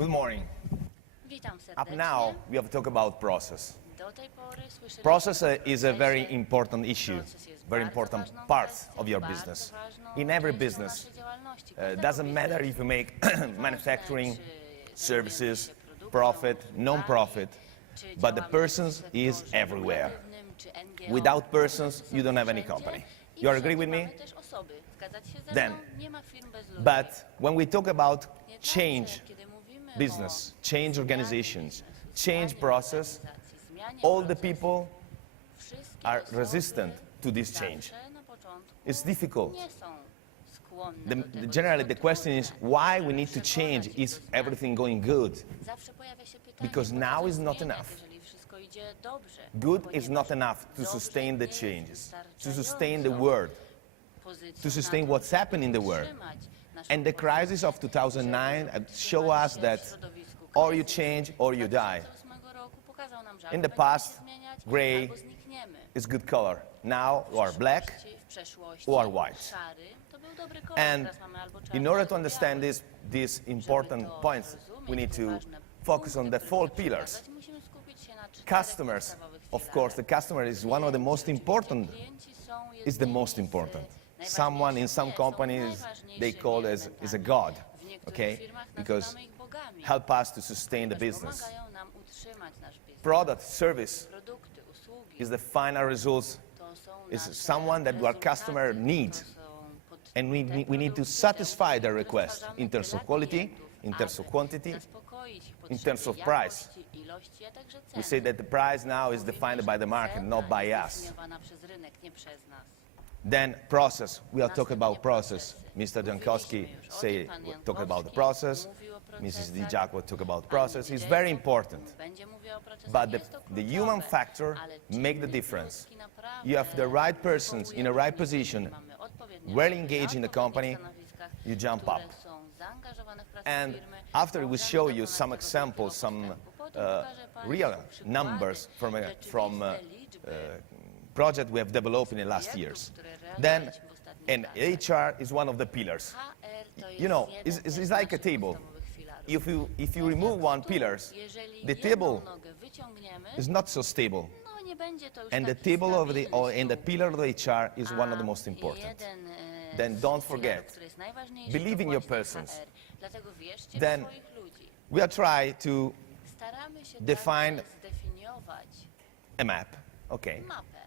Good morning. Witam Up serdecznie. now, we have talked about process. Do tej pory słyszeliśmy Process o is a very procesie. important issue, Proces jest very bardzo important ważną part kwestią, of your bardzo business. ważną In every częścią business, naszej działalności, każdego doesn't matter biznesu. if you make Nieważne, manufacturing, czy zajmujemy services, się produkcją, profit, usługami, non-profit, czy but the działamy w persons sektorze is everywhere. kreatywnym, czy NGO. Without persons, Procesy you są don't have any wszędzie company. i You agree wszędzie with me? mamy też osoby. Zgadzać się ze Then, mną? Nie ma firm bez ludzi. But when we talk about Jednakże, change kiedy mówimy business, o change zmianie organizations, biznesu, change zmianie process, organizacji, zmianie all the procesu, people wszystkie are osoby resistant to this change. zawsze na początku It's difficult. nie są skłonne do tego. Generally, Jest the to question is trudne. why we need to Przekonać change ich is do zmian. everything going good. Zawsze pojawia się pytanie, Because po co now to is not zmieniać, enough. jeżeli wszystko idzie dobrze, Good is ponieważ not enough to dobrze sustain the nie jest changes, to sustain the wystarczającą world, pozycją to sustain na to, what's happening in the world. utrzymać naszą And the pozycję, crisis of 2009 żeby show utrzymać us się w that środowisku. or you Kryzys change or you die. 2008 roku pokazał nam, że In albo the będziemy past, się zmieniać, grey albo znikniemy. It's good color. Now you are black. W przeszłości or white. szary to był dobry kolor, And teraz mamy albo czarny, in order albo to understand biały. these Żeby important to points, zrozumieć, we need te to ważne focus on punkty, the które four chcemy pillars. przekazać, musimy skupić się na czterech Customers, podstawowych of filarach. course, the customer is one of the most important, Klienci są is the jednymi most z important. najważniejszych. Someone in some Nie, są companies, they call it as a najważniejszymi God, elementami. W niektórych okay? firmach Because nazywamy ich bogami, help us to sustain the ponieważ business. pomagają nam utrzymać nasz biznes. Product, service Produkty, usługi is the final results, to są is nasze someone that our rezultaty, customer needs. to są And we te need to produkty, satisfy te their usługi, które request stwarzamy in terms of dla quality, klientów, in terms of aby quantity, zaspokoić ich in terms potrzeby of price. jakości, ilości, a także We ceny. say that the price now is defined by the market, not by Cena us. jest definiowana przez rynek, nie przez nas. Then process, we are talking about Następnie process. procesy. Mr. Jankowski Mówiliśmy już o say, tym, pan talk about the Jankowski process. mówił o Mrs. procesach, Dijak talk about pan process. It's Dijak very important. będzie mówił o procesach, But jest to the kluczowe, human factor ale make the czynnik difference. ludzki naprawdę You have the right persons in the right wywołuje position, różnice. Mamy odpowiednie well osoby engaged in na the company, odpowiednich stanowiskach, you jump które up. są zaangażowane w pracę And firmy. after we Możemy show you dokonać some tego examples, wielkiego some postępu. Potem pokażę państwu real przykłady, numbers from rzeczywiste liczby project we have developed in the last projektów, years. które Then, realizowaliśmy w ostatnich and latach. HR is one of the pillars. HR to jest You know, jeden it's z like a naszych table. podstawowych filarów. If you remove one pillar, Jeżeli the jedną table nogę wyciągniemy, is not so stable. no nie będzie to już And the taki table of the stabilny and the stół. pillar of the HR is one of the A most important. jeden, Then z don't filarów, forget, który jest najważniejszy, believe to in your właśnie persons. HR. Dlatego wierzcie Then w swoich ludzi. We are trying to Staramy się define także zdefiniować a map. Okay. mapę.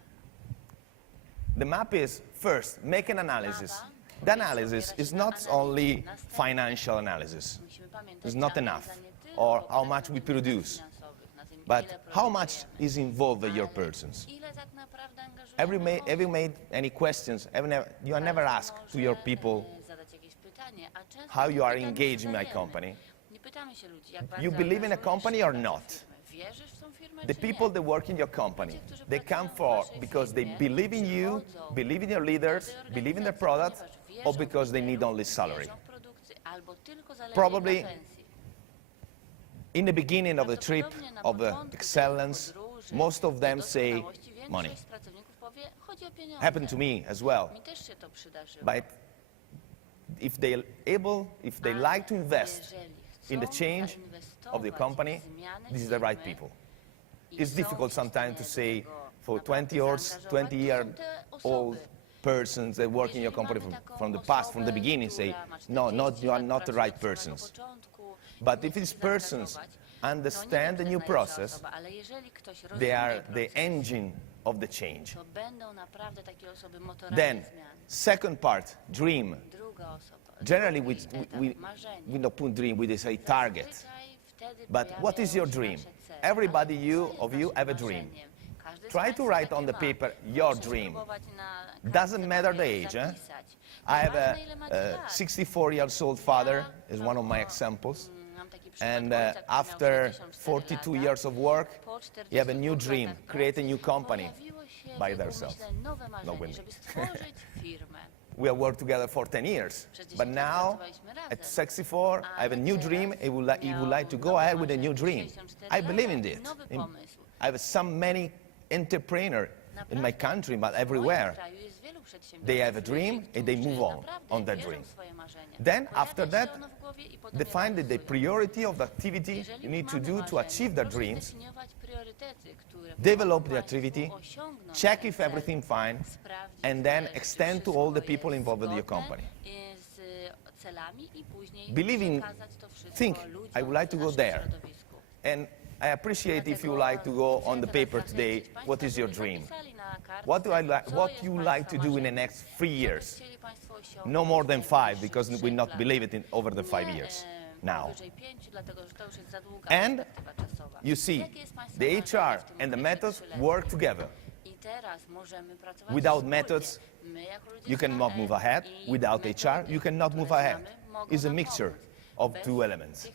The map is first make an analysis. The analysis is not only financial analysis. Musimy pamiętać, It's not że enough. analiza nie tylko Or how kwestia much we względów produce. finansowych, na tym, But ile how much produkujemy, is involved in your ale persons? ile tak naprawdę angażujemy Have you made any questions? You are never asked to your people zadać jakieś pytanie, a często how you are pytań engaged in my zadajemy. company. Nie pytamy się ludzi, jak bardzo You believe in a angażujesz company się or w pracę not? firmy. Wierzysz w tą firmę, The czy people nie? that work in your company, Ludzie, którzy they pracują come w for waszej because they firmie, believe in you, przychodzą believe in your leaders, do tej believe in their organizacji, product, ponieważ wierzą or w because they need liderów, only salary. wierzą w produkty, albo tylko zależy Probably im na pensji. In the beginning of the trip Prawdopodobnie na of the początku tej excellence, podróży most of do them say doskonałości większość money. z pracowników powie, chodzi o pieniądze. Happened to me as well. Mi też się to przydarzyło. But if they like to invest Jeżeli in the chcą change zainwestować of the company, w zmianę this is the right firmy people. i It's są difficult w sometimes to stanie say do tego for naprawdę 20 or zaangażować, 20-year to są te old osoby. persons that work in your Jeżeli company mamy taką from the past, from the osobę, beginning, say, która ma no, 40 you are lat, not the pracuje right od samego persons. początku, But nie if chce these się persons zaangażować, to understand the nie new będzie najlepsza process, osoba, ale jeżeli ktoś they rozumie are the proces, engine of the change. to będą naprawdę takie osoby motorami Then, zmian. second part, dream. Druga osoba. Generally, drugi etap, marzenie. we don't put dream, we say target. Zazwyczaj wtedy But what is your pojawiają dream? się nasze cele. Everybody Ale co of jest you waszym have a dream. marzeniem? Każdy z Try państwa to write takie on the ma. paper your Proszę dream. spróbować na Doesn't kartce matter the papieru age, eh? zapisać. I have Nieważne, ile macie lat. 64 years old father is one of my examples. Mam taki przykład And ojca, który miał after 64 42 lata. years of work, Po you have a 42 new dream, latach create a pracy new company pojawiło się w by jego themselves. umyśle nowe marzenie, with me. żeby stworzyć firmę. We have worked together for 10 years. Przez 10 But lat now, pracowaliśmy razem. at 64, I have a new dream. He would like to go Miał ahead with a nowe new dream. marzenie, I believe in nowy it. pomysł. I have many entrepreneurs in my Naprawdę, country, but w moim everywhere. kraju jest wielu przedsiębiorców, They have a dream którzy and they move on naprawdę that wierzą dream. w swoje marzenia. Then Pojawia after się that, ono w głowie i potem je define the realizują. priority of the activity Jeżeli you need to mamy do to marzenie, achieve their proszę dreams, zdefiniować priorytety, które develop the pomogą activity, państwu osiągnąć check ten if cel, everything fine, sprawdzić, and then czy extend to wszystko all the people jest involved with your zgodne, company. z celami i później Believe in- przekazać to wszystko think, ludziom I would like to w go naszym there. środowisku. And I appreciate if you like to go on the paper today, what is your dream? What do what you like to do in the next 3 years? No more than 5, because we not believe it in over the 5 years now. And you see, the HR and the methods work together. Without methods, you cannot move ahead. Without HR, you cannot move ahead. It's a mixture of two elements.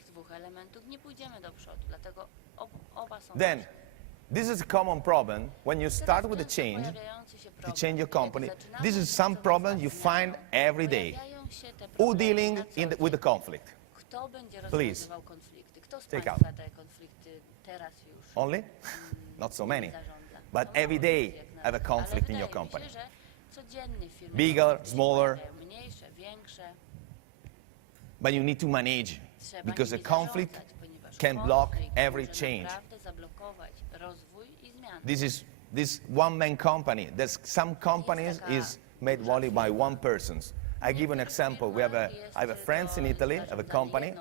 Then, this is a common problem when you start with a change, to change your company. This is some problem you find every day. Who dealing with the conflict? Kto będzie Please. rozwiązywał konflikty? Kto z Take Państwa te konflikty teraz już Only? Not so many. zarządza? But No, every day jak na have a razie. conflict Ale in your wydaje mi się, company. że codziennie firmy Bigger, się smaller. pojawiają, mniejsze, większe. But you need to manage, Trzeba because a nimi conflict zarządzać, ponieważ can block konflikt every może change. naprawdę zablokować rozwój i zmiany. This one-man company. There's some companies is made only by one person. I give an example. I have a friends in Italy, have a company,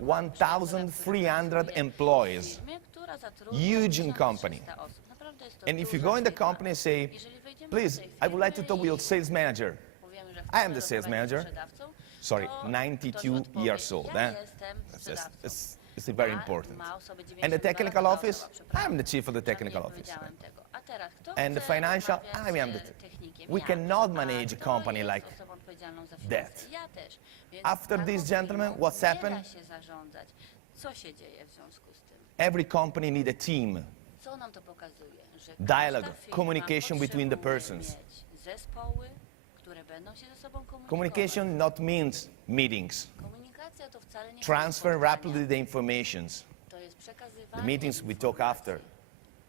1,300 employees, Firmie, która zatrudnia huge 1300 company. osób. Naprawdę jest to And if you duża go in the firma. company and say, Jeżeli wejdziemy please, do tej I would like to firmy talk with your i sales manager. powiemy, że I am chcemy the sales rozmawiać z manager. sprzedawcą, Sorry, to 92 ktoś odpowie, years old. Ja Eh? jestem It's, sprzedawcą. it's very important. Ma osobę And the 92 technical lata, office, osoba, przepraszam. I'm the chief of the Żadnie technical nie office. powiedziałem tego. A teraz, kto And the chce financial, rozmawiać I am z technikiem? We Ja. cannot A manage a kto company jest like osobą odpowiedzialną za that. finanse? Ja też. Więc After taką this, gentlemen, firmą what's nie happened? da się zarządzać. Co się dzieje w związku z tym? Every company need a team. Co nam to pokazuje? Że Dialogue, każda firma communication between the potrzebuje persons. mieć zespoły, które będą się ze sobą komunikować. Communication not means meetings. Komunikacja to wcale nie są Transfer spotkania. rapidly the informations. To jest przekazywanie The meetings we talk after.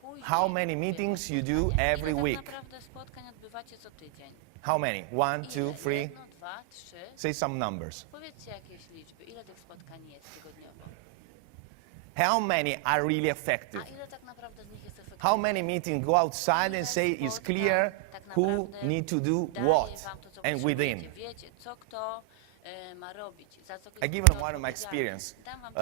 Później How many meetings you do every ile week? tak naprawdę spotkań odbywacie co tydzień? How many? 1, 2, Ile? 3? Jedno, dwa, trzy? Say some numbers. Powiedzcie jakieś liczby. Ile tych spotkań jest tygodniowo? How many are really effective? A ile tak naprawdę z nich jest efektywnych? How many meetings go outside Ile and say it's spotkań clear tak who naprawdę need to do daje what wam to, co and potrzebujecie? within? Wiecie, co kto ma robić, za co I give kto them one of my odpowiedzialny. experience. Dam wam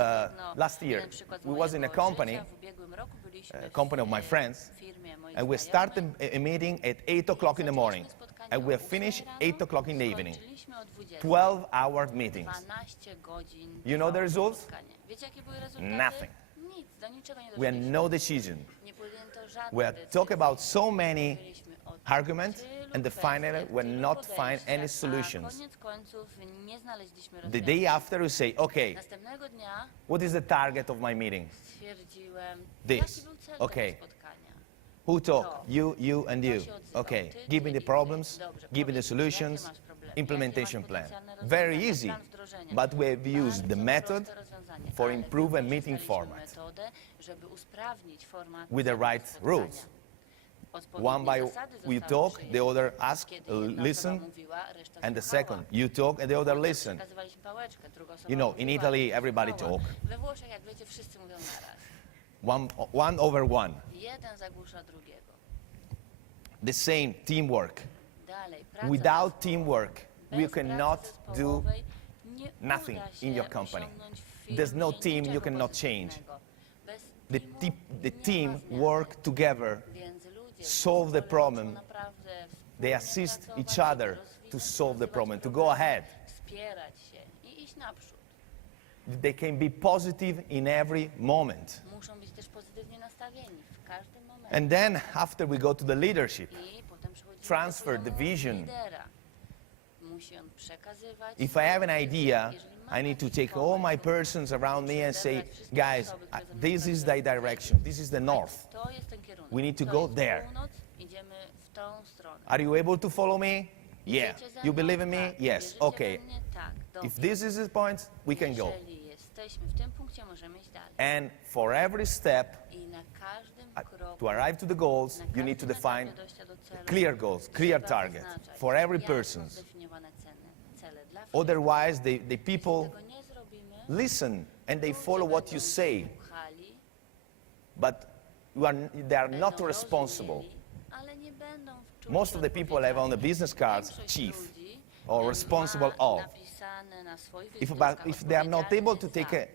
Last year, jeden przykład z we was in a mojego company, życia. W ubiegłym roku byliśmy company of my w friends, firmie moich and we znajomych. started a meeting at 8 o'clock in the morning, Zaczęliśmy spotkanie and o we 8 finished rano, 8 o'clock in the evening. skończyliśmy o 20. 12-hour meetings. 12 godzin. You know the trwało results? spotkanie. Wiecie, jakie były rezultaty? Nothing. Nic, do niczego nie We had doszliśmy. no decision. Nie podjęto żadnych We had decyzji. talked about so many Mówiliśmy o arguments, tylu and the kwestiach, finally we're tylu not find podejściach, any solutions. A koniec końców nie znaleźliśmy The rozwiązań. day after, we say, okay, Następnego dnia what is the target of my meeting? stwierdziłem, This. jaki był cel Okay. tego spotkania. Who talk? You, and you. Kto się odzywał? Okay, Ty, give me ty the i ty. problems, Dobrze, give me the powiedz mi, jakie solutions, masz problemy, implementation jakie masz plan. potencjalne Very rozwiązania, easy, plan wdrożenia. but we have used the Bardzo method proste rozwiązanie, for ale improve a meeting wykorzystaliśmy format metodę, żeby usprawnić format with the samego right spotkania. rules. Odpowiednie One by zasady we zostały talk, the przyjęte. other ask, Kiedy jedna osoba listen, mówiła, reszta and the słuchała. second, you talk and the other Potem listen. przekazywaliśmy pałeczkę, druga osoba You know, in mówiła, Italy, druga everybody słuchała. talk. We Włoszech, jak wiecie, wszyscy mówią naraz. One over one. Jeden zagłusza drugiego. The same teamwork. Dalej, praca Without zespołowa. teamwork, we Bez cannot pracy do zespołowej nie nothing uda się in your company. osiągnąć w There's no firmie team, you niczego cannot change. pozytywnego. Bez The, teamu the nie ma team zmiany. work together. Więc ludzie, solve the którzy problem. naprawdę They wspólnie assist pracować, each other rozwijać, to solve the rozwiązywać problem, to go problemy, ahead. Wspierać się i iść naprzód. They can be positive in every moment. Muszą być też pozytywnie nastawieni w każdym momencie. And then after we go to the leadership, I potem przechodzimy transfer do the poziomu vision. lidera. Musi on przekazywać. If I have an idea, Jeżeli ma I need to jakiś take all my pomysł, persons around me and say, zebrać wszystkie guys, osoby, które ze mną this is the pracują. direction, this is the north. To jest ten kierunek. We need to To go jest there. Północ, idziemy w tą stronę. Are you able to follow me? Yeah. Idziecie ze You mną? believe in me? Tak. Yes. Wierzycie Okay. we mnie? Tak. Dobrze. If this is the point, we can go. Jeżeli jest jesteśmy w tym punkcie, możemy iść dalej. And for every step I na każdym kroku, to arrive to the goals, na you need to każdym define etapie dojścia do celu, clear goals, clear trzeba target wyznaczać for every jasno person. zdefiniowane cele dla wszystkich. Otherwise, the Jeśli people tego nie zrobimy, listen and they ludzie follow what you będą say, słuchali, but they are not będą responsible. rozumieli, ale nie będą czuli Most się of the people have on the odpowiedzialni. business cards Większość chief ludzi, or ma responsible of. napisane na swoich If wizytówkach they are not able to odpowiedzialny take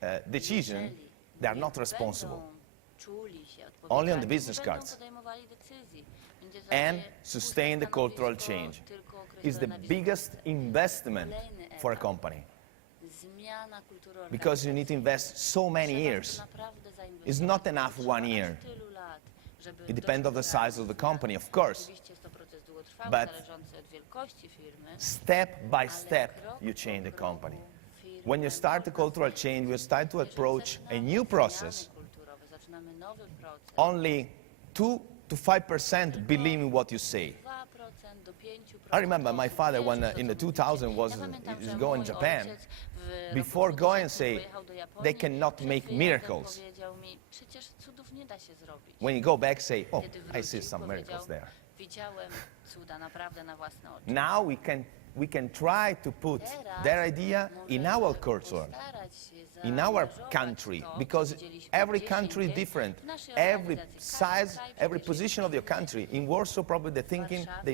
za. a decision, Jeżeli they are nie not responsible. będą czuli się Only on the odpowiedzialni, business nie będą cards. podejmowali decyzji. Będzie And zajęte sustain the puste cultural stanowisko, change tylko is the określone na biggest wizytówce. investment Kolejny for a etap. company Zmiana kultury because you need to invest so many Trzeba years. naprawdę zainwestować. It's not enough Trzeba one aż year. tylu lat, żeby It depends on the dojść do size of the company, of course. Oczywiście jest to proces długotrwały, But zależący od wielkości firmy. Step by ale step, krok you po change the kroku company. firmę When you start the można cultural change, you start to Jeżeli approach a zaczynamy new zmiany process. kulturowe, zaczynamy nowy proces. Only 2 to 5% believe in what you say. 2% do 5%. I remember my father when wierzy w to, in the co mówicie. 2000 was Ja pamiętam, is że going mój Japan. ojciec w Before roku going 2000 say pojechał do Japonii. they cannot Przed make wyjazdem miracles. Powiedział mi, przecież cudów nie da się zrobić. When you go back, say, oh, Kiedy I see wrócił, some powiedział, miracles there. widziałem cuda naprawdę na własne oczy. Now we can try to put their idea in our culture, in our country, because every country is different. Every size, every position of your country. In Warsaw, probably they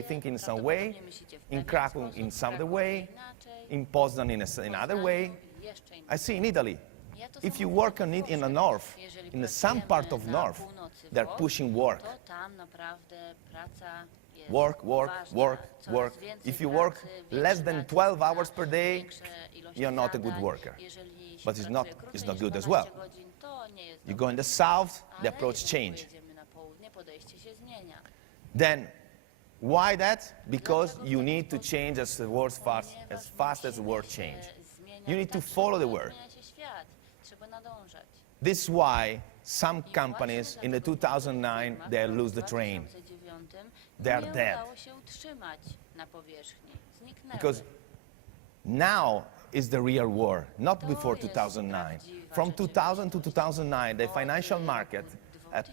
think in some way. In Krakow, in some other way. In Poznan, in another way. I see in Italy, if you work on it in the north, in some part of north, they're pushing work. To tam naprawdę praca jest Work, work, ważna. work, Coraz work. więcej If you pracy, work więcej less than pracy, 12 hours per day, większe ilości you're not a good zadań. worker. Jeżeli się But it's not- pracuje it's krócej not niż good as 12 well. godzin, to nie jest You dobre. go in the south, the Ale approach jeżeli change. pojedziemy na południe, podejście się zmienia. Then, why that? Because you need to change as the world fast as the world change. You need to follow the word. Zmienia się świat. Trzeba nadążać. This is why some companies in the 2009 they lose the train. They are nie dead. udało się utrzymać na powierzchni. Zniknęły. Because now is the real war, not To before jest 2009. prawdziwa From 2000 to 2009, the financial market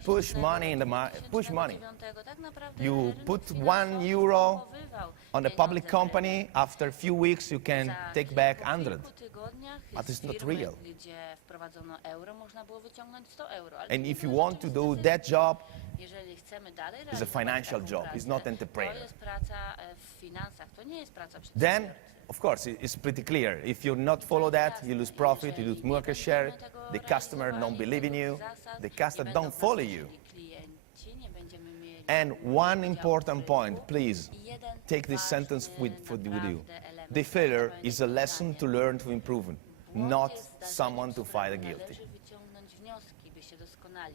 push money in the push money. Tak naprawdę You rynek put finansowy 1 euro kupowywał on a public pieniądze company, after a few weeks you can Za take back po 100. kilku tygodniach But z it's not firmy, real. gdzie wprowadzono euro, można było wyciągnąć 100 euro. Ale And to nie if you było want to do rzeczywiste. that job, Jeżeli chcemy dalej a realizować financial taką job, pracę, it's not entrepreneur. To jest praca w finansach, to nie jest praca then przedsiębiorcy. of course it's pretty clear. If you not follow that, you lose profit, you lose market share, the customer don't believe in you, the customer don't follow you. And one important point, please, take this sentence with you. The failure is a lesson to learn to improve, not someone to fight guilty.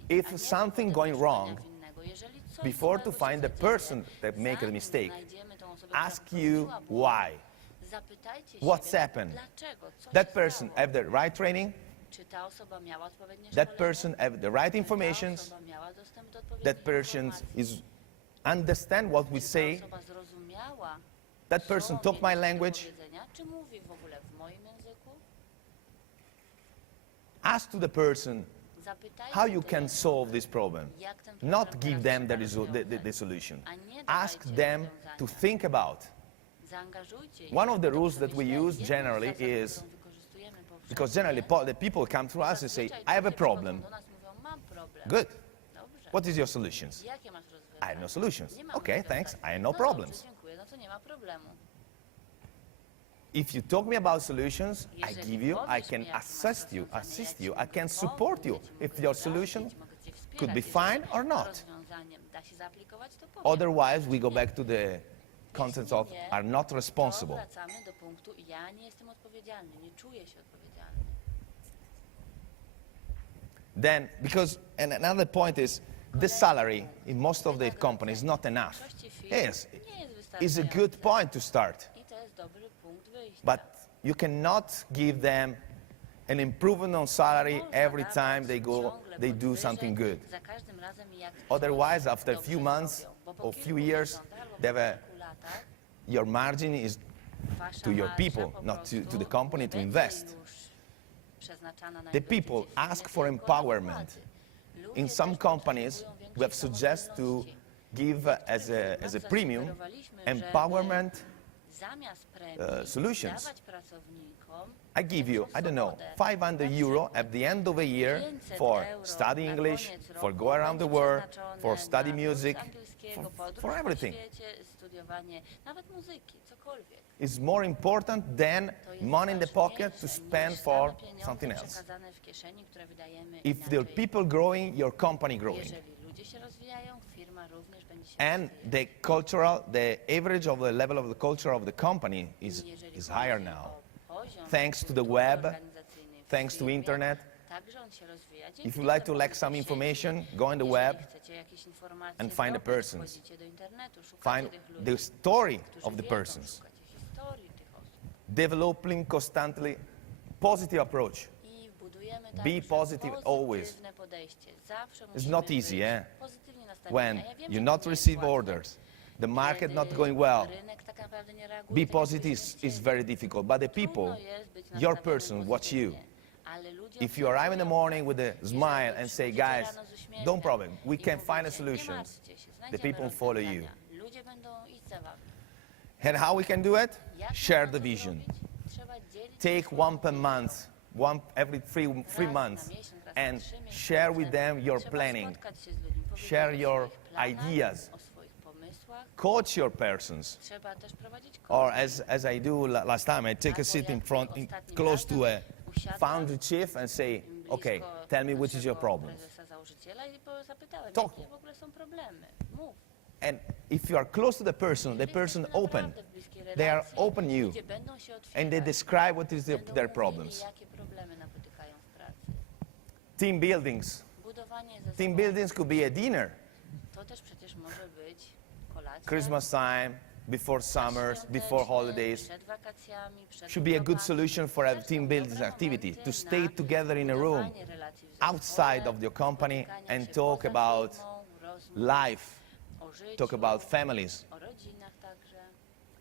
If something going wrong, before to find the person that make a mistake, ask you why. What's happened? That person have the right training, that person have the right information, that person is understand what we say, that person talk my language. Ask to the person how you can solve this problem. Not give them the solution. Ask them to think about. One of the rules that we use generally is, because generally the people come to us and say, I have a problem. Good. What is your solutions? I have no solutions. Okay, thanks. I have no problems. If you talk me about solutions, I give you, I can assist you, I can support you if your solution could be fine or not. Otherwise, we go back to the concept of are not responsible. Then, because, and another point is, the salary in most of the companies is not enough. Yes, it's a good point to start. But you cannot give them an improvement on salary every time they do something good. Otherwise, after a few months or few years, your margin is to your people, not to the company to invest. przeznaczana na The people inwestycje w ask firmie, for tylko na empowerment. wkłady. Ludzie In też some companies, potrzebują we have większej suggested to samodzielności. give as a premium Zasugerowaliśmy, empowerment żeby zamiast premii solutions. dawać pracownikom I give you, większą I don't know, swobodę. 500 Na euro przykład at the end of a year 500 for euro study na English, koniec for roku go around the będzie world, przeznaczone for study na kurs music, angielskiego, podróż for po everything. świecie, studiowanie, nawet muzyki, cokolwiek. It's more important than To jest money in the pocket to ważniejsze spend niż for same pieniądze something else. przekazane w kieszeni, które wydajemy If there are inaczej. people growing, your company growing. Jeżeli ludzie się rozwijają, firma również będzie się And rozwijać. the average of the level of the culture of the company is Jeżeli higher chodzi now. o poziom Thanks to the kultury web, organizacyjnej w thanks to firmie, internet. także on się rozwija. If you like to lack some information, go on the web and find the persons. Find the story of the persons. Developing constantly positive approach. Be positive always. It's not easy, yeah? When you not receive orders, the market not going well, be positive is very difficult. But the people, your person, watch you. If you arrive in the morning with a smile and say, guys, don't problem, we can find a solution, the people follow you. And how we can do it? Share the vision. Take one per month, one every three months, and share with them your planning. Share your ideas. Coach your persons. Or as I do last time, I take a seat in front, close to a founder chief and say, okay, tell me which is your problem. Talk. And if you are close to the person open. They are open you. And they describe what is their problems. Team buildings. Team buildings could be a dinner. Christmas time, before summers, before holidays. Should be a good solution for a team building activity, to stay together in a room, outside of your company, and talk about life, talk about families.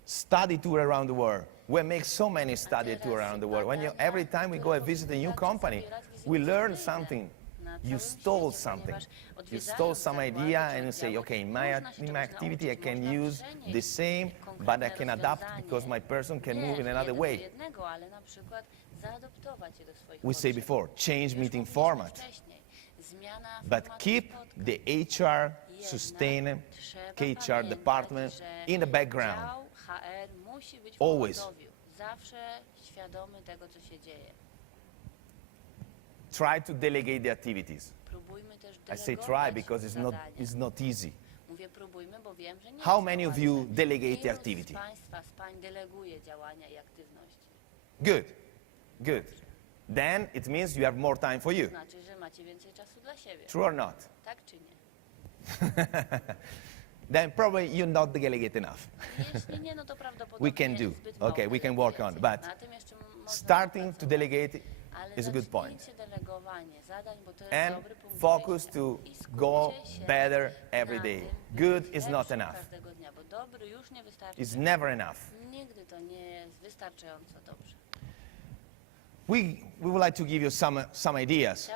Study tour around the world. We make so many study tours around the world. Every time we go and visit a new company, we learn something. You stole something. You stole some idea and you say, okay, in my activity I can use the same, but I can adapt because my person can move in another way. We say before, change meeting format. But keep the HR, sustain HR department in the background. Always. Try to delegate the activities. I say try because it's not easy. How many of you delegate the activity? Good, good. Then it means you have more time for you. True or not? Then probably you're not delegate enough. We can do. Okay, we can work on it. But starting to delegate is a good point. And focus to go better every day. Good is not enough. It's never enough. We would like to give you some ideas.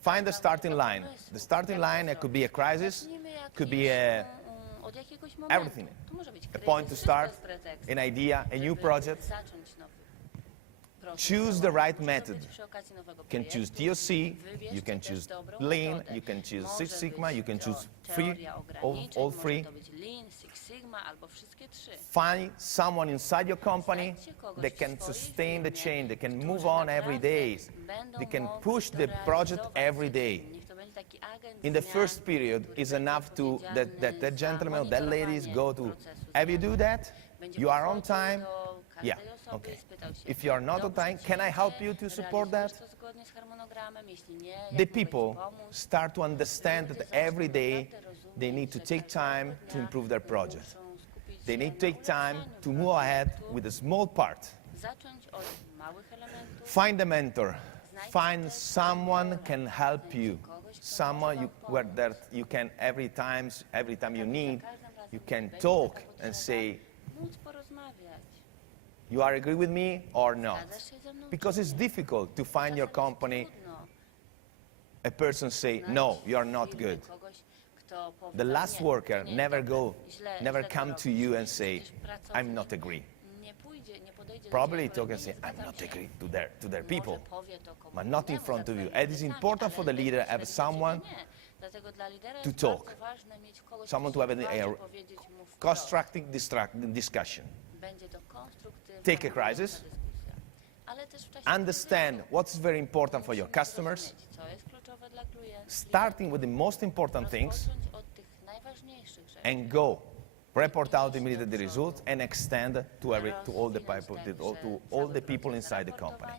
Find the starting line. The starting line, it could be a crisis, could be everything. A point to start, an idea, a new project. Choose the right method. You can choose TOC, you can choose Lean, you can choose Six Sigma, you can choose free, all free. Find someone inside your company that can sustain the change, that can move on every day, they can push the project every day. In the first period, it's enough to that gentleman or that ladies go to, have you do that? You are on time? Yeah, okay. If you are not on time, can I help you to support that? The people start to understand that every day they need to take time to improve their project. They need to take time to move ahead with a small part. Find a mentor. Find someone can help you. Someone that you can every time you need, you can talk and say, You are agree with me or not? Zgadzasz się ze mną, Because czy it's nie? difficult to find your Czasem jest company, trudno a person say, znaleźć no, you are w not firmie good. kogoś, kto powie, The "Nie, last to worker nie jest never dobre, źle to come to robisz". you and say, Przecież pracownik I'm not agree. nie pójdzie, nie podejdzie do Probably ciebie i talk powie, and "Nie, say, nie I'm zgadzam not się". agree to their Może people, powie to komuś but not in innemu, front za of you. twoimi It is plecami, important for the ale leader to have bezpośrednio someone nie. Dlatego dla lidera to jest talk. bardzo ważne mieć kogoś, Someone kto to have się a odważy powiedzieć mu wprost. constructive discussion. Będzie to konstruktywna, Take a crisis. dyskusja. Ale też w czasie Understand kryzysu what's very important for your musimy customers, zrozumieć, co jest kluczowe dla klientów, starting with the most important things, rozpocząć od tych najważniejszych rzeczy. and go. Report out immediately the results and extend to all the people, to all the people inside the company.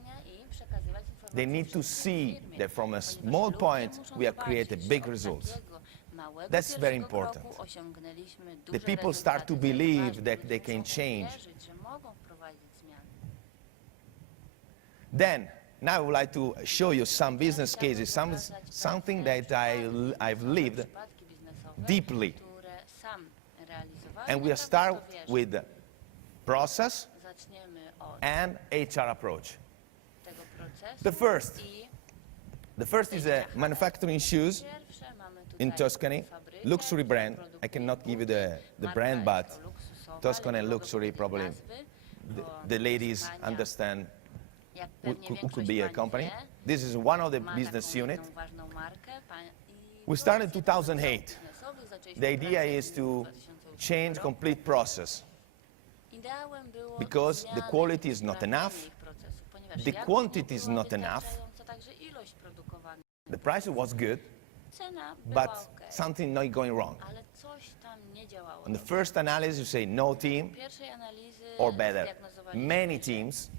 They need to see that from a small point we have created big results. That's very important. The people start to believe that they can change. Then, now I would like to show you some business cases, something that I've lived deeply. And we'll start with the process and HR approach. The first is a manufacturing shoes in Tuscany, luxury brand. I cannot give you the brand, but Tuscany and luxury probably the ladies understand who could be a company. This is one of the business units. We started in 2008. The idea is to change complete process because the quality is not enough, the quantity is not enough, the price was good, but something not going wrong. On the first analysis, you say no team, or better, many teams.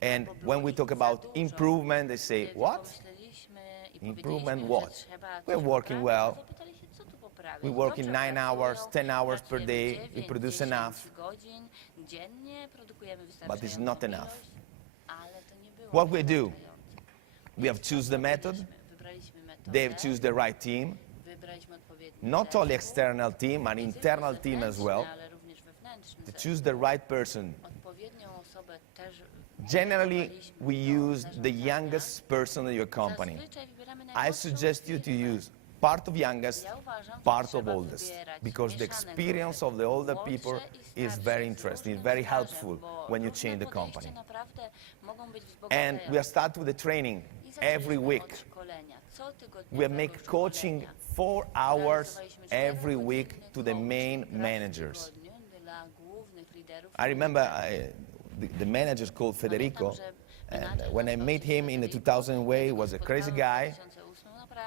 And when we talk about improvement, they say, what? Improvement what? We're working well. We work in 9 hours, 10 hours per day. We produce enough. But it's not enough. What we do? We have choose the method. They have choose the right team. Not only external team, an internal team as well. To choose the right person. Generally, we use the youngest person in your company. I suggest you to use part of youngest, part of oldest, because the experience of the older people is very interesting, very helpful when you change the company. And we are starting with the training every week. We make coaching 4 hours every week to the main managers. I remember the manager called Federico, and when I met him in the 2000 way, he was a crazy guy.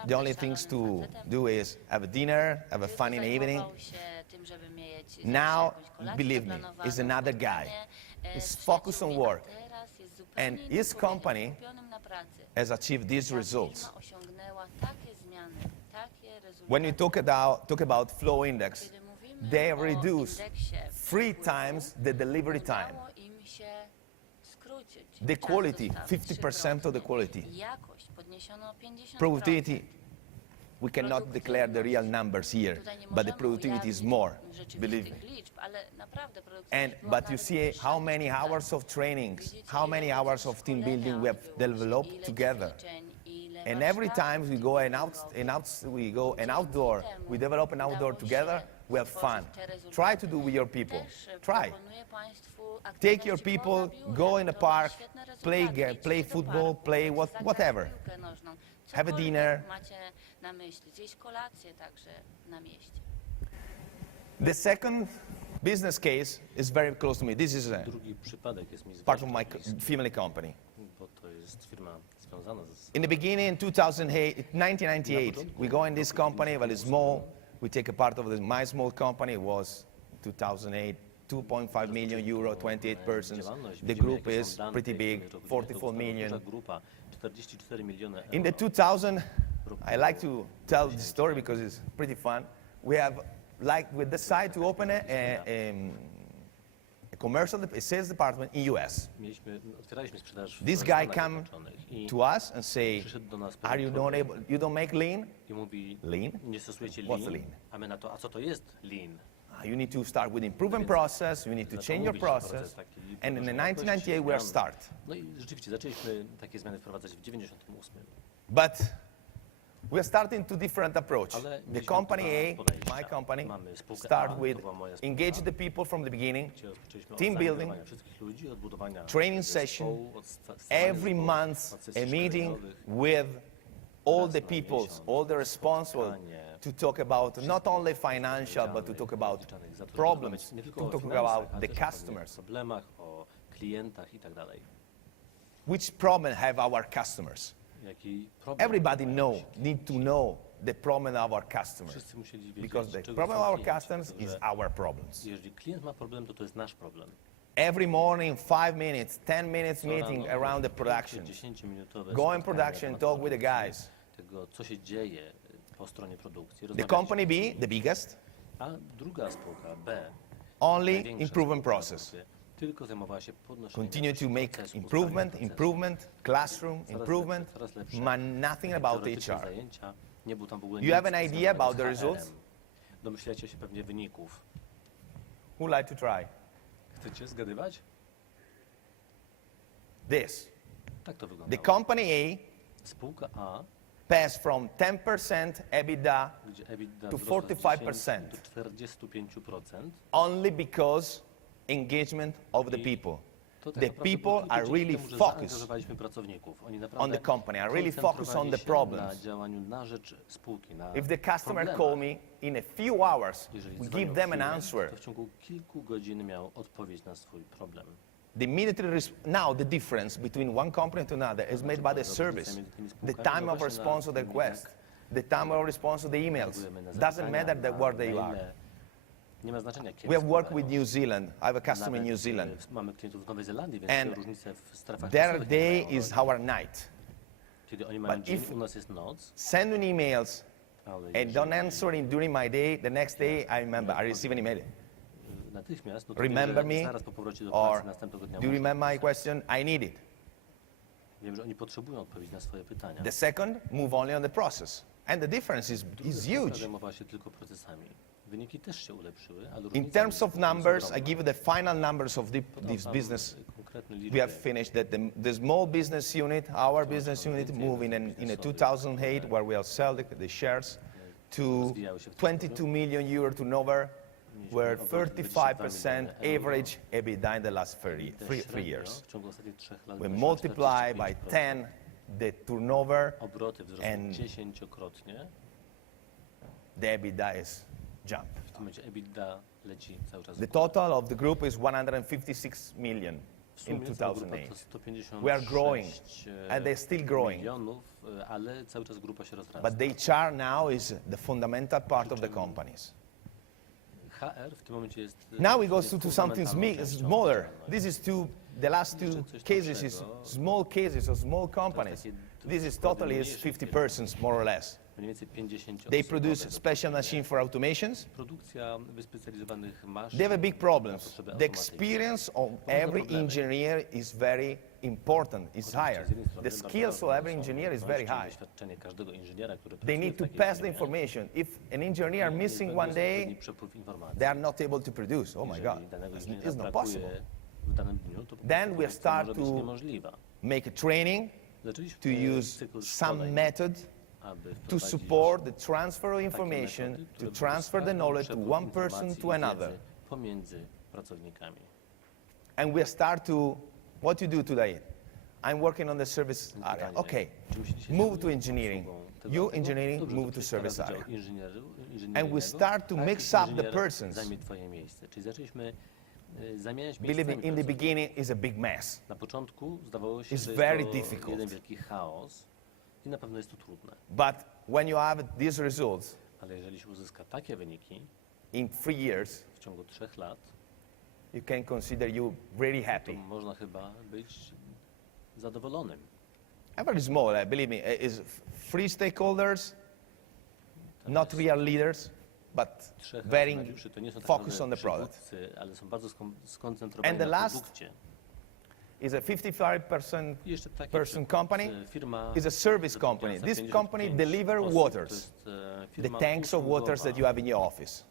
The only things to do is have a dinner, have a fun in the evening. Now, believe me, he's another guy. He's focused on work. And his company has achieved these results. When you talk about flow index, they reduce 3 times the delivery time. The quality, 50% of the quality. Productivity, we cannot declare the real numbers here, but the productivity is more, believe me. But you see how many hours of trainings, how many hours of team building we have developed together. And every time we go outdoor, we develop an outdoor together, we have fun. Try to do with your people. Try. Take your people, go in the park, play football, play whatever. Have a dinner. The second business case is very close to me. This is part of my family company. In the beginning, in 1998, we go in this company, very small. We take a part of my small company. It was 2008, 2.5 million euro, 28 persons. The group is pretty big, 44 million. In the 2000, I like to tell the story because it's pretty fun. We decided to open a commercial sales department in US. This guy come to us and say, "Are you don't make lean?" Lean? What's lean? You need to start with improvement process, you need to change your process, and in the 1998 we are start. No i rzeczywiście zaczęliśmy takie zmiany wprowadzać w 98. But we are starting two different approaches. Ale The mieliśmy company dwa A, podejścia. my company, Mamy spółkę start A, with to była moja spółka, engage the people from the beginning, gdzie rozpoczęliśmy od team building, zaangażowania wszystkich ludzi, od budowania training zespołu, session, od stworzenia every zespołu, month od sesji a meeting szkoleniowych. with all Raz the na people, miesiąc, all the responsible, spotkanie, to talk about not only financial, but to talk about odliczanych za to, żeby problems, rozmawiać nie tylko to o talk finansach, about ale the też o customers. problemach, o klientach i tak dalej. Which problem have our customers? Jaki problem Everybody mają need klienci. to know the problem of our customers, Wszyscy musieli wiedzieć, because the czego problem są of our klienci, customers dlatego is że our problems. jeżeli klient ma problem, to jest nasz problem. Every morning, 5 minutes, 10 minutes Co meeting rano, around the to production. 10-minutowe Go in spotkanie production, na talk with the produkcji, guys. Tego, co się dzieje po stronie produkcji. The Rozmawialiśmy. company B, the biggest, A druga spółka, B, only największa improvement spółka process. w grupie, tylko zajmowała się podnoszeniem Continue to make procesu, improvement, ustawieniem improvement, classroom, procesu. improvement, Coraz lepsze. but nothing Takie about teoretyczne HR. zajęcia, nie było tam w ogóle You nic have an idea związanego about z the HR-em. results? Domyślacie się pewnie wyników. Who like to try? Chcecie zgadywać? This. Tak to The wyglądało. company A Spółka A, passed from 10% EBITDA gdzie EBITDA to wzrosła z 45%. 10 do 45%. only because engagement of the I people. To tak The naprawdę people było tylko are dzięki really temu, że focused zaangażowaliśmy pracowników. Oni on naprawdę the company, are really focused on the koncentrowali się problems. na działaniu na rzecz spółki, na If the customer problemach. call me in a few hours, Jeżeli we dzwonił give them an klient, answer. to w ciągu kilku godzin miał odpowiedź na swój problem. Now the difference between one company to another is made by the service, the time of response to the request, the time of response to the emails. Reagujemy na Doesn't zapytania, matter na where they maile. are. Nie ma znaczenia, kiedy We have worked spływają. with New Zealand. I have a customer in Nawet, New Zealand. Mamy klientów w Nowej Zelandii, więc And te różnice w strefach Their czasowych day nie mają is roli. our night. Kiedy oni mają but dzień, if- u nas jest noc, Sending emails ale and jeżeli don't answering during my day, the next day I remember, I receive an email. natychmiast, no to Remember wiem, że me? zaraz po powrocie do Or pracy następnego dnia do you muszę remember my napisać. question? I need it. Wiem, że oni potrzebują odpowiedzi na swoje pytania. The second, move only on the process. And the difference is Druga huge. zajmowała się tylko procesami. Wyniki też się ulepszyły, ale In różnica terms of jest numbers, I ogromna. give you the final numbers of Podam this wam business. konkretne We liczby. have finished that the small business unit, our business unit, moved in a 2008 where we all sell the shares to 22 million euro turnover, where 35% average EBITDA in the last three years. W ciągu ostatnich 3 lat We wynosiła multiply by 45%. 10 the turnover, Obroty wzrosły and 10-krotnie. the EBITDA is jump. W tym momencie EBITDA leci cały czas w The górę. total of the group is 156 million W in sumie cała grupa 2008. to 156 We are growing, and they're still growing. milionów, ale cały czas grupa się rozrasta. But the HR now is the fundamental part of the companies. HR w tym momencie jest... Now we go jest to something fundamentalną częścią smaller. działalności. This is the last two cases is small cases of small companies. This is totally is 50 persons, more or less. Mniej więcej 50 They osób produce nowych special do machine for automations. Produkcja wyspecjalizowanych maszyn. They have a big problems. potrzeby The automatyki. experience of every engineer is very important, is higher. The skills of every engineer is very high. Doświadczenie każdego inżyniera, który They pracuje need w to takiej pass the firmie, information. If an engineer missing one pewnie jest odpowiedni day, przepływ informacji. they are not able to produce. Oh my Jeżeli God, danego it's inżyniera not brakuje possible. w danym dniu, to po Then prostu we produkcja start może być to niemożliwa. Make a training Zaczęliśmy to use cykl some szkoleń, method aby to wprowadzić support the transfer of takie information, metody, to które transfer the usprawnią knowledge to przepływ one person informacji to i another. wiedzy pomiędzy pracownikami. And we start to, what you do today? I'm working on the service area. Pytanie, Okay, czym się dzisiaj move to zajmujemy engineering. obsługą tego? You Dobrze, engineering, to move to przecież service teraz area. dział And we inżynieryjnego, start to a mix jakiś up the inżynier persons. zajmie twoje miejsce. Czyli zaczęliśmy zamieniać Believe me, miejscami in the pracowników. beginning is a big mess. Na początku zdawało się, It's że very jest to difficult. jeden wielki chaos i na pewno jest to trudne. But when you have these results Ale jeżeli się uzyska takie wyniki in 3 years, w ciągu 3 lat, you can consider you really to happy. można chyba być zadowolonym. I'm very small, believe me, is free stakeholders, not real leaders, but Trzech very akcjonariuszy to nie są tak focused on naprawdę the product. przywódcy, ale są bardzo skoncentrowani And the na last produkcie. Is a 55% I jeszcze taki person przykład, company firma is a service company. zatrudniająca This company 55 deliver osób, waters, to jest, the firma tanks of waters that usługowa. you have in your office.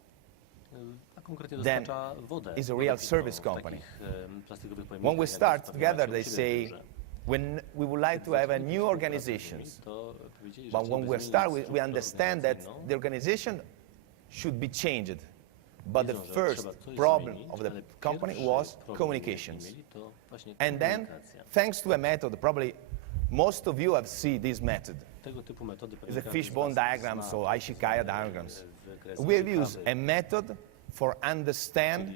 A konkretnie then dostarcza wodę. is a wodę real pitną service w company. takich, plastikowych When we pojemnikach, jak start wspominacie together, u they siebie w say, biurze. when we would like to have a new organization, To powiedzieli, że but when chcieliby we start, zmienić we strukturę understand that organizacyjną. the organization should be changed. But the Wiedzą, że first trzeba coś problem zmienić, of the ale company pierwszy was problem, communications. jaki mieli, to właśnie And then, komunikacja. thanks to a method, probably most of you have seen this method. Tego typu metody It's a fishbone diagrams or Ishikawa diagrams. We have used a method for understand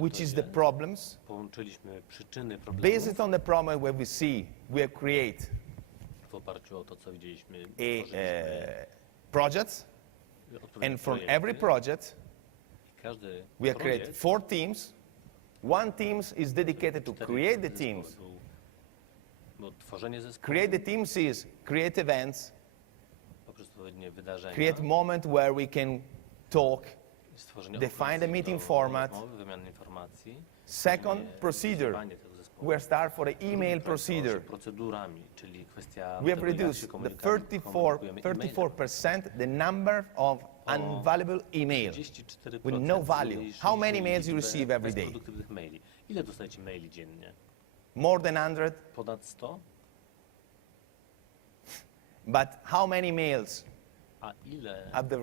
which is the problems. Połączyliśmy przyczyny problemów Based on the problem where we see, we have create w oparciu o to, co widzieliśmy. a Tworzyliśmy project, odpowiednie and from projekty. every project, Każdy we have created projekt 4 teams. One team is dedicated to 4 create the zespoły teams. Bo tworzenie zespołu Create the teams is create events, poprzez odpowiednie wydarzenia, create moment where we can talk. stworzenie define okazji the meeting do format. rozmowy, wymiany informacji, Second, zmianie, procedure. używanie tego zespołu. We start for the email Druga kwestia procedure. procedurami, czyli kwestia We have tego, jak się reduced the komunikujemy 34% the number of unvaluable email 34% with no value. How many mails you liczbę receive every day? bezproduktywnych maili. Ile dostajecie maili dziennie? More than 100, Ponad 100? but how many mails A ile have the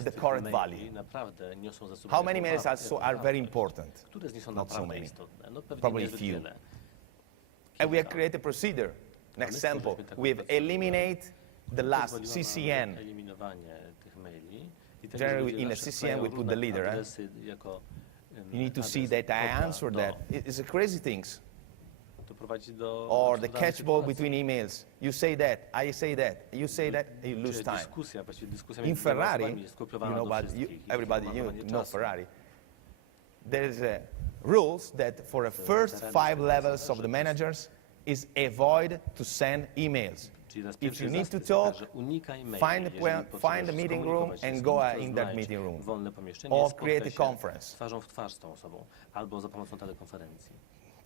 z tych current maili value? naprawdę niosą ze sobą How many jaką mails are very wartość? important? Które z nich są Not so naprawdę many. istotne? No pewnie Probably niezbyt few. wiele. And we have Kilka. created a procedure. An my example, stworzyliśmy taką we have procedurę. eliminated the last Pozwoliła nam CCN. eliminowanie tych maili. I tego, Generally że ludzie in a zawsze CCN we wklejają put the różne leader, adresy jako, You need to see adres that I koda answer do- that. It's a crazy things. To prowadzi do Or the absurdalnych catch ball sytuacji. between emails. You say that, I say that, you say that, you lose Czy time. dyskusja, właściwie dyskusja In między dwoma Ferrari, osobami jest you skopiowana know, do but wszystkich. everybody I marnowanie know czasu. Ferrari. There's rules that for the first 5 levels of the managers is avoid to send emails. Czyli raz If pierwszy you need to zastęp talk, każe, unikaj maili, find jeżeli the potrzebujesz meeting room skomunikować się and z go kimś, to in that znajdź meeting room. wolne pomieszczenie, Or spotkaj create a się conference. twarzą w twarz z tą osobą, albo za pomocą telekonferencji.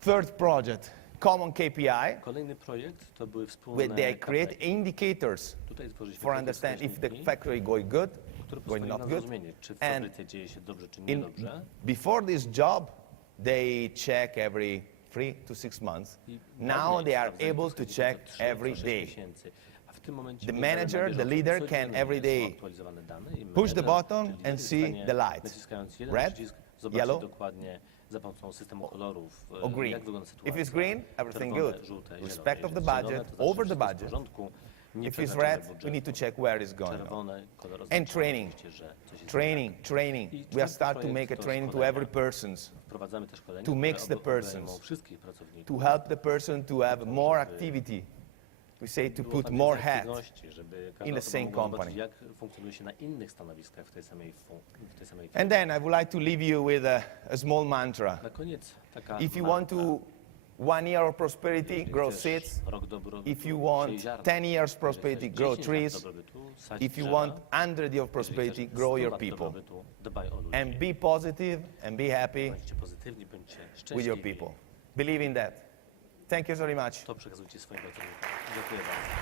Third project, common KPI, Kolejny projekt to były wspólne where they create KPI. indicators Tutaj tworzyliśmy for takie understand if the wskaźniki, factory going good, które going pozwoli not nam good. zrozumieć, czy w And fabryce dzieje się dobrze, czy In, niedobrze. before this job, they check every 3 to 6 months. I Now ważniej they are sprawdzać able to wskaźniki check co 3, co every 6 day. miesięcy. A w tym momencie The nie wiemy na manager, the bieżąco, leader co can dziennie every są day aktualizowane dane i push the menedżer, button czyli lider, and jest see w stanie, the light. naciskając jeden Red, przycisk, zobaczyć yellow, dokładnie za pomocą systemu kolorów, or green. jak wygląda sytuacja. If it's green, everything Czerwone, good. żółte, Respect zielone. of the Jeżeli budget, zielone, to znaczy, over the że wszystko jest w budget. porządku, nie If it's przekraczamy red, we budżetu. need to check where it's going on. Czerwone, kolor And oznacza training. oczywiście, że coś jest Training, training. I We are czwarty start to projekt make a to training to szkolenia. every persons Wprowadzamy też szkolenia, to które mix the obejmą persons, wszystkich pracowników. to help the person to have more activity. We say to Było put tam more więcej head. aktywności, żeby każda in the osoba same mogła zobaczyć, company. jak funkcjonuje się na innych stanowiskach w tej samej firmie. And then I would like to leave you with a small mantra. Na koniec taka If you want to 1 year of prosperity, Jeżeli grow chcesz seeds. rok dobrobytu, If you siej want ziarno. 10 years Jeżeli prosperity, chcesz grow 10 lat trees. dobrobytu, sadź If you drzewa. want 100 years of prosperity, Jeżeli chcesz grow 100 your lat people. dobrobytu, dbaj o ludzi. And be positive and be happy Bądźcie pozytywni, bądźcie with your szczęśliwi. people. Believe in that. Thank you very much. To przekazujcie swoim pracownikom. Dziękuję bardzo.